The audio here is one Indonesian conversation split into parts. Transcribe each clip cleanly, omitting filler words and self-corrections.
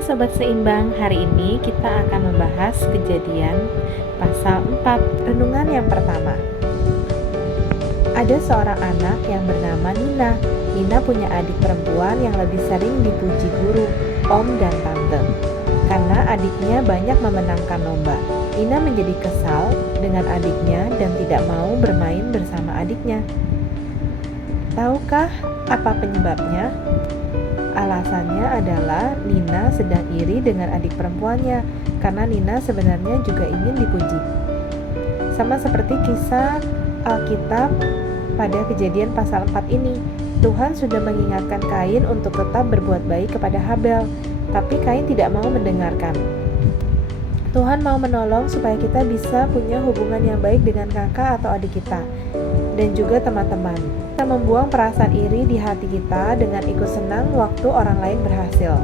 Sobat Seimbang, hari ini kita akan membahas Kejadian pasal 4, renungan yang pertama. Ada seorang anak yang bernama Nina. Nina punya adik perempuan yang lebih sering dipuji guru, om dan tante. Karena adiknya banyak memenangkan lomba, Nina menjadi kesal dengan adiknya dan tidak mau bermain bersama adiknya. Tahukah apa penyebabnya? Alasannya adalah Nina sedang iri dengan adik perempuannya karena Nina sebenarnya juga ingin dipuji. Sama seperti kisah Alkitab pada Kejadian pasal 4 ini, Tuhan sudah mengingatkan Kain untuk tetap berbuat baik kepada Habel, tapi Kain tidak mau mendengarkan. Tuhan mau menolong supaya kita bisa punya hubungan yang baik dengan kakak atau adik kita dan juga teman-teman. Kita membuang perasaan iri di hati kita dengan ikut senang waktu orang lain berhasil.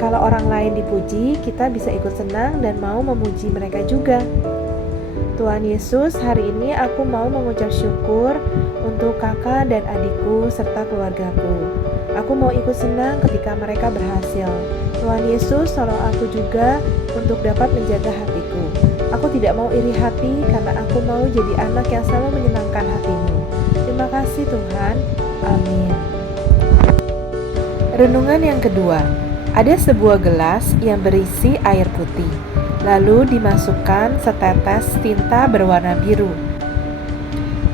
Kalau orang lain dipuji, kita bisa ikut senang dan mau memuji mereka juga. Tuhan Yesus, hari ini aku mau mengucap syukur untuk kakak dan adikku serta keluargaku. Aku mau ikut senang ketika mereka berhasil. Tuhan Yesus, tolong aku juga untuk dapat menjaga hatiku. Aku tidak mau iri hati karena aku mau jadi anak yang selalu menyenangkan hatimu. Terima kasih Tuhan. Amin. Renungan yang kedua. Ada sebuah gelas yang berisi air putih. Lalu dimasukkan setetes tinta berwarna biru.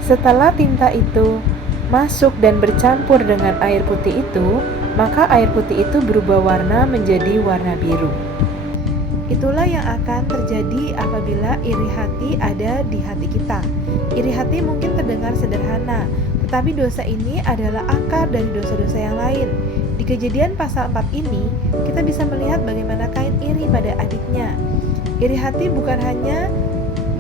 Setelah tinta itu masuk dan bercampur dengan air putih itu, maka air putih itu berubah warna menjadi warna biru. Itulah yang akan terjadi apabila iri hati ada di hati kita. Iri hati mungkin terdengar sederhana, tetapi dosa ini adalah akar dari dosa-dosa yang lain. Di Kejadian pasal 4 ini, kita bisa melihat bagaimana Kain iri pada adiknya. Iri hati bukan hanya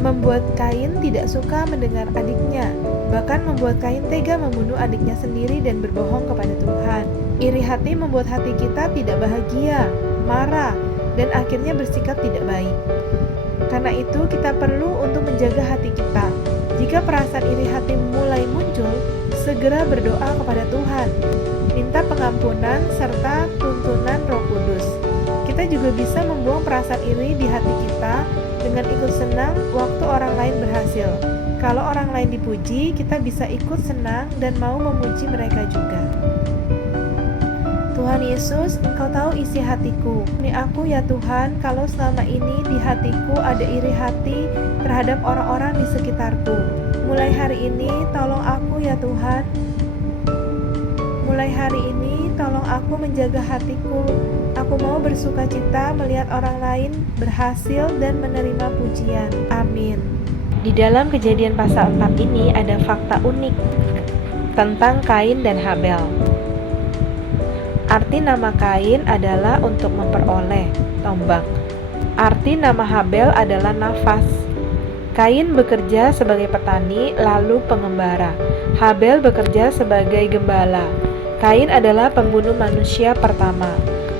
membuat Kain tidak suka mendengar adiknya, bahkan membuat Kain tega membunuh adiknya sendiri dan berbohong kepada Tuhan. Iri hati membuat hati kita tidak bahagia, marah, dan akhirnya bersikap tidak baik. Karena itu kita perlu untuk menjaga hati kita. Jika perasaan iri hati mulai muncul, segera berdoa kepada Tuhan. Minta pengampunan serta tuntunan Roh Kudus. Kita juga bisa membuang perasaan iri di hati kita dengan ikut senang waktu orang lain berhasil. Kalau orang lain dipuji, kita bisa ikut senang dan mau memuji mereka juga. Tuhan Yesus, Engkau tahu isi hatiku. Ini aku ya Tuhan, kalau selama ini di hatiku ada iri hati terhadap orang-orang di sekitarku. Mulai hari ini, tolong aku ya Tuhan. Mulai hari ini, tolong aku menjaga hatiku. Aku mau bersuka cita melihat orang lain berhasil dan menerima pujian. Amin. Di dalam Kejadian pasal 4 ini ada fakta unik tentang Kain dan Habel. Arti nama Kain adalah untuk memperoleh, tombak. Arti nama Habel adalah nafas. Kain bekerja sebagai petani, lalu pengembara. Habel bekerja sebagai gembala. Kain adalah pembunuh manusia pertama.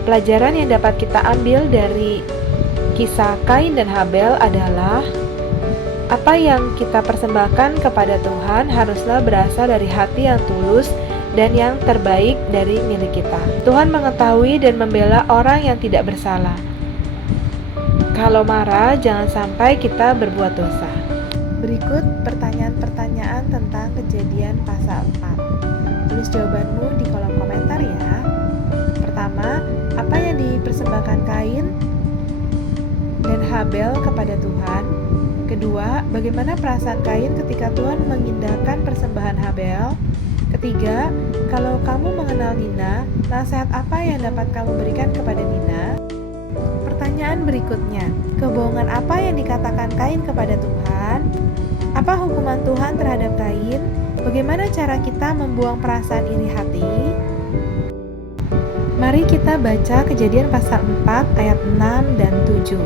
Pelajaran yang dapat kita ambil dari kisah Kain dan Habel adalah apa yang kita persembahkan kepada Tuhan haruslah berasal dari hati yang tulus dan yang terbaik dari milik kita. Tuhan mengetahui dan membela orang yang tidak bersalah. Kalau marah, jangan sampai kita berbuat dosa. Berikut pertanyaan-pertanyaan tentang Kejadian pasal 4. Tulis jawabanmu di kolom komentar ya. Pertama, apa yang dipersembahkan Kain dan Habel kepada Tuhan? Kedua, bagaimana perasaan Kain ketika Tuhan mengindahkan persembahan Habel? Ketiga, kalau kamu mengenal Nina, nasihat apa yang dapat kamu berikan kepada Nina? Pertanyaan berikutnya, kebohongan apa yang dikatakan Kain kepada Tuhan? Apa hukuman Tuhan terhadap Kain? Bagaimana cara kita membuang perasaan iri hati? Mari kita baca Kejadian pasal 4 ayat 6 dan 7.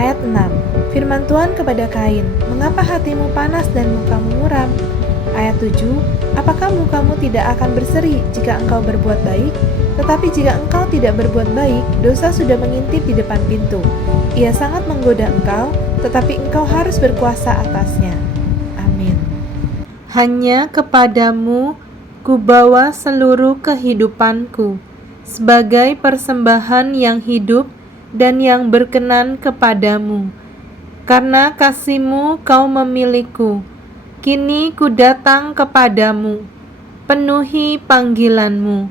Ayat 6, firman Tuhan kepada Kain, mengapa hatimu panas dan mukamu muram? Ayat 7, apakah mukamu tidak akan berseri jika engkau berbuat baik? Tetapi jika engkau tidak berbuat baik, dosa sudah mengintip di depan pintu. Ia sangat menggoda engkau, tetapi engkau harus berkuasa atasnya. Amin. Hanya kepadamu kubawa seluruh kehidupanku. sebagai persembahan yang hidup dan yang berkenan kepadamu. Karena kasih-Mu Kau memilihku, kini ku datang kepadamu, penuhi panggilan-Mu.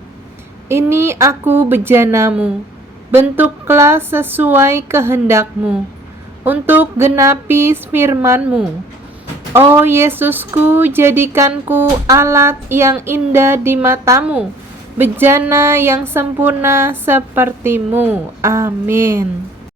Ini aku bejana-Mu, bentuklah sesuai kehendak-Mu, untuk genapi firman-Mu. Oh Yesusku, jadikanku alat yang indah di mata-Mu, bejana yang sempurna seperti-Mu. Amin.